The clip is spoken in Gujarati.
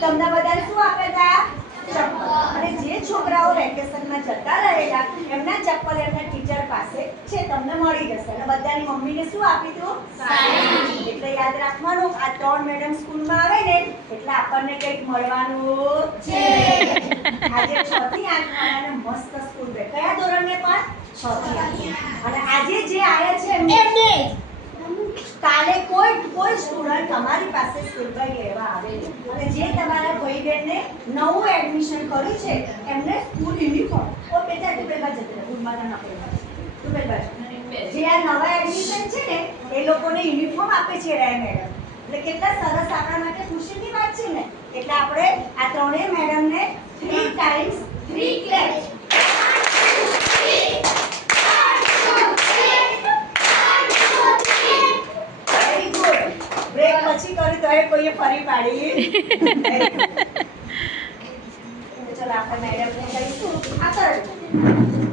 તમને બધાને શું આપે હતા? ચપ્પલ. અને જે છોકરાઓ વેકેશનમાં જતા રહેલા એમના ચપ્પલ એમના ટીચર પાસે છે, તમને મળી જશે. અને બધાની મમ્મીને શું આપી હતું? સાડી. એટલે યાદ રાખવાનું, આ 3 મેડમ સ્કૂલમાં આવે ને એટલે આપણને કંઈક મળવાનું છે. આજે 6 થી 8 વાળાને મસ્ત સ્કૂલ બે. કયા ધોરણને પણ? 6 થી 8. અને આજે જે આયા છે એમને કાલે કોઈ સ્ટુડન્ટ તમારી પાસે સ્કૂલ બેગ લેવા આવે અને જે તમારા ભાઈ બહેનને નવું એડમિશન કર્યું છે એમને સ્કૂલ યુનિફોર્મ ઓ બેટા તું બેબા જતી રહે ગુડમાં ના પડે તું બેબા જે આ નવા એડમિશન છે ને એ લોકોને યુનિફોર્મ આપે છે રે મેડમ. એટલે કેટલા સરસ આપણા માટે ખુશીની વાત છે ને. એટલે આપણે આ ત્રણેય મેડમને 3 ટાઈમ્સ 3 ક્લેપ. બ્રેક પછી કરી તો એ કોઈએ ફરી પાડી. ચલો આપણે મેડમને કહીશું આ કરો.